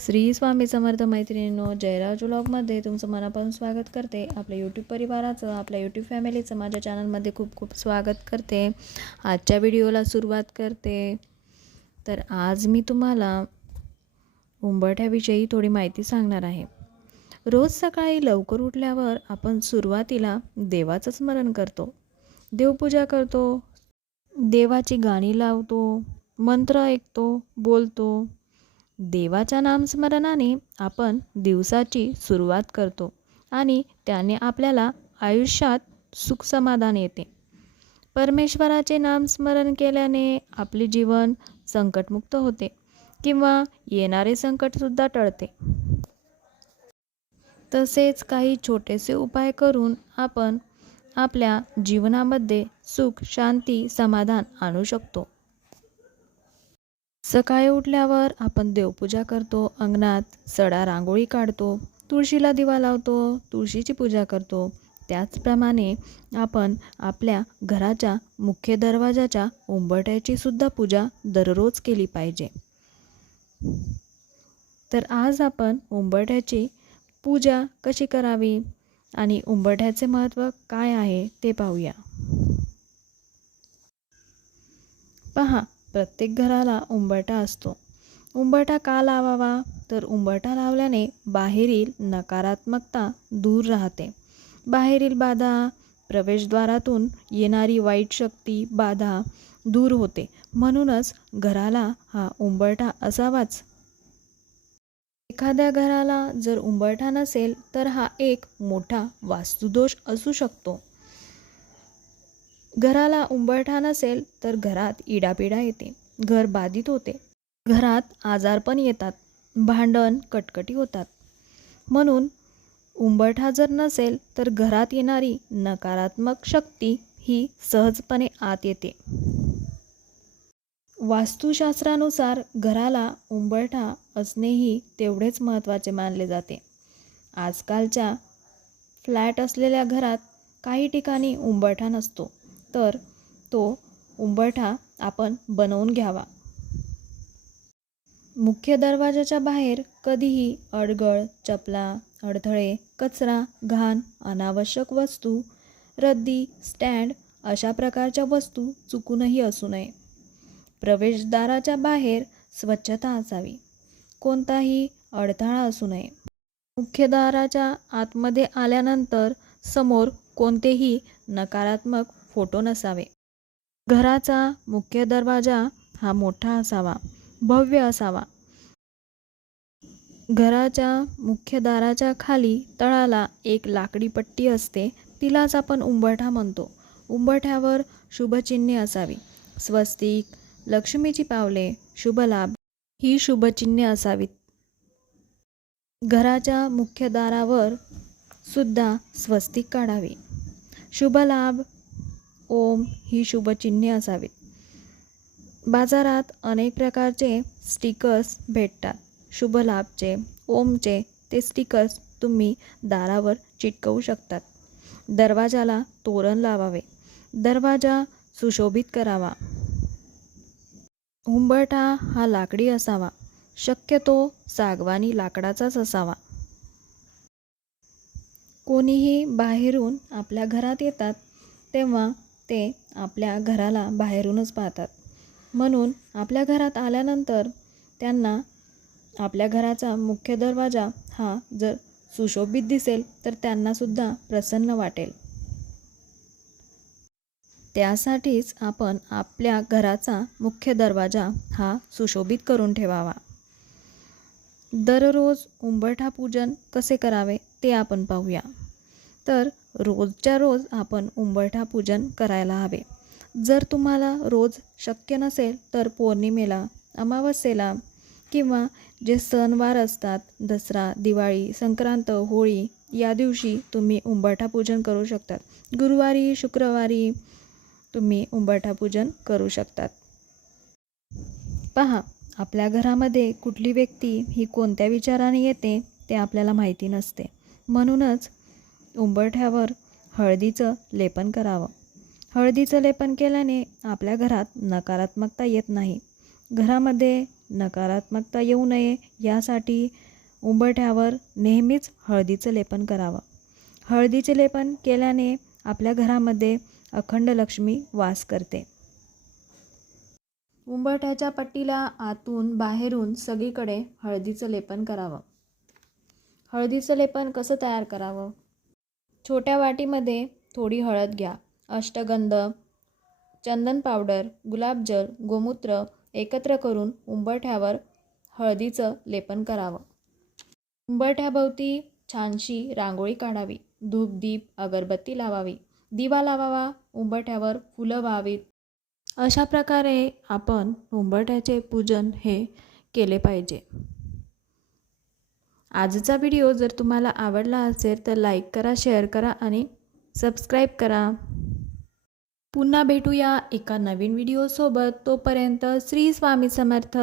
श्री स्वामी समर्थ मैत्रिणींनो जयराज व्लॉगमध्ये तुमचं मनापासून स्वागत करते. आपल्या यूट्यूब परिवाराचं आपल्या यूट्यूब फॅमिलीचं माझ्या चॅनलमध्ये खूप खूप स्वागत करते. आजच्या व्हिडिओला सुरुवात करते. तर आज मी तुम्हाला उंबरठ्याविषयी थोडी माहिती सांगणार आहे. रोज सकाळी लवकर उठल्यावर आपण सुरुवातीला देवाचं स्मरण करतो. देवपूजा करतो देवाची गाणी लावतो मंत्र ऐकतो बोलतो देवाच्या नामस्मरणाने आपण दिवसाची सुरुवात करतो आणि त्याने आपल्याला आयुष्यात सुख समाधान येते. परमेश्वराचे नामस्मरण केल्याने आपले जीवन संकटमुक्त होते किंवा येणारे संकटसुद्धा टळते. तसेच काही छोटेसे उपाय करून आपण आपल्या जीवनामध्ये सुख शांती समाधान आणू शकतो. सकाळी उठल्यावर आपण देवपूजा करतो अंगणात सडा रांगोळी काढतो तुळशीला दिवा लावतो तुळशीची पूजा करतो. त्याचप्रमाणे आपण आपल्या घराच्या मुख्य दरवाजाच्या उंबरठ्याची सुद्धा पूजा दररोज केली पाहिजे. तर आज आपण उंबरठ्याची पूजा कशी करावी आणि उंबरठ्याचे महत्त्व काय आहे ते पाहूया. पहा प्रत्येक घराला उंबरठा असतो. उंबरठा का लावावा? तर उंबरठा लावल्याने बाहेरील नकारात्मकता दूर राहते. बाहेरील बाधा प्रवेशद्वारातून येणारी वाईट शक्ती बाधा दूर होते. म्हणूनच घराला हा उंबरठा असावाच. एखाद्या घराला जर उंबरठा नसेल तर हा एक मोठा वास्तुदोष असू शकतो. घराला उंबरठा नसेल तर घरात इडापिडा येते. घर बाधित होते. घरात आजारपण येतात. भांडण कटकटी होतात. म्हणून उंबरठा जर नसेल तर घरात येणारी नकारात्मक शक्ती ही सहजपणे आत येते. वास्तुशास्त्रानुसार घराला उंबरठा असणेही तेवढेच महत्त्वाचे मानले जाते. आजकालच्या फ्लॅट असलेल्या घरात काही ठिकाणी उंबरठा नसतो. तर तो उंबरठा आपण बनवून घ्यावा. मुख्य दरवाजाच्या बाहेर कधीही अडगळ चपला अडथळे कचरा घाण अनावश्यक वस्तू रद्दी स्टँड अशा प्रकारच्या वस्तू चुकूनही असू नये. प्रवेशद्वाराच्या बाहेर स्वच्छता असावी. कोणताही अडथळा असू नये. मुख्यदाराच्या आतमध्ये आल्यानंतर समोर कोणतेही नकारात्मक फोटो नसावे. घराचा मुख्य दरवाजा हा मोठा असावा भव्य असावा. घराच्या मुख्य दाराच्या खाली तळाला एक लाकडी पट्टी असते तिलाच आपण उंबरठा म्हणतो. उंबरठ्यावर शुभचिन्हे असावी. स्वस्तिक लक्ष्मीची पावले शुभलाभ ही शुभचिन्हे असावीत. घराच्या मुख्य दारावर सुद्धा स्वस्तिक काढावे. शुभलाभ ओम ही शुभचिन्हे असावीत. बाजारात अनेक प्रकारचे स्टिकर्स भेटतात. शुभ लाभचे ओमचे ते स्टिकर्स तुम्ही दारावर चिटकवू शकतात. दरवाजाला तोरण लावावे. दरवाजा सुशोभित करावा. उंबरठा हा लाकडी असावा. शक्यतो सागवानी लाकडाचाच असावा. कोणीही बाहेरून आपल्या घरात येतात तेव्हा ते आपल्या घराला बाहेरूनच पाहतात. म्हणून आपल्या घरात आल्यानंतर त्यांना आपल्या घराचा मुख्य दरवाजा हा जर सुशोभित दिसेल तर त्यांनासुद्धा प्रसन्न वाटेल. त्यासाठीच आपण आपल्या घराचा मुख्य दरवाजा हा सुशोभित करून ठेवावा. दररोज उंबरठा पूजन कसे करावे ते आपण पाहूया. तर रोजच्या रोज आपण उंबरठा पूजन करायला हवे. जर तुम्हाला रोज शक्य नसेल तर पौर्णिमेला अमावस्येला किंवा जे सणवार असतात दसरा दिवाळी संक्रांत होळी या दिवशी तुम्ही उंबरठा पूजन करू शकतात. गुरुवारी शुक्रवारी तुम्ही उंबरठा पूजन करू शकतात. पहा आपल्या घरामध्ये कुठली व्यक्ती ही कोणत्या विचाराने येते ते आपल्याला माहिती नसते. म्हणूनच उंबरठ्यावर हळदीचं लेपन करावं. हळदीचं लेपन केल्याने आपल्या घरात नकारात्मकता येत नाही. घरामध्ये नकारात्मकता येऊ नये यासाठी उंबरठ्यावर नेहमीच हळदीचं लेपन करावं. हळदीचे लेपन केल्याने आपल्या घरामध्ये अखंड लक्ष्मी वास करते. उंबरठ्याच्या पट्टीला आतून बाहेरून सगळीकडे हळदीचं लेपन करावं. हळदीचं लेपन कसं तयार करावं? छोट्या वाटीमध्ये थोडी हळद घ्या. अष्टगंध चंदन पावडर गुलाबजल गोमूत्र एकत्र करून उंबरठ्यावर हळदीचं लेपन करावं. उंबरठ्याभोवती छानशी रांगोळी काढावी. धूप दीप अगरबत्ती लावावी. दिवा लावावा उंबरठ्यावर फुलं व्हावीत. अशा प्रकारे आपण उंबरठ्याचे पूजन हे केले पाहिजे. आजचा व्हिडिओ जर तुम्हाला आवडला असेल तर लाईक करा शेअर करा आणि सबस्क्राईब करा. पुन्हा भेटूया एका नवीन व्हिडिओसोबत. तोपर्यंत श्री स्वामी समर्थ.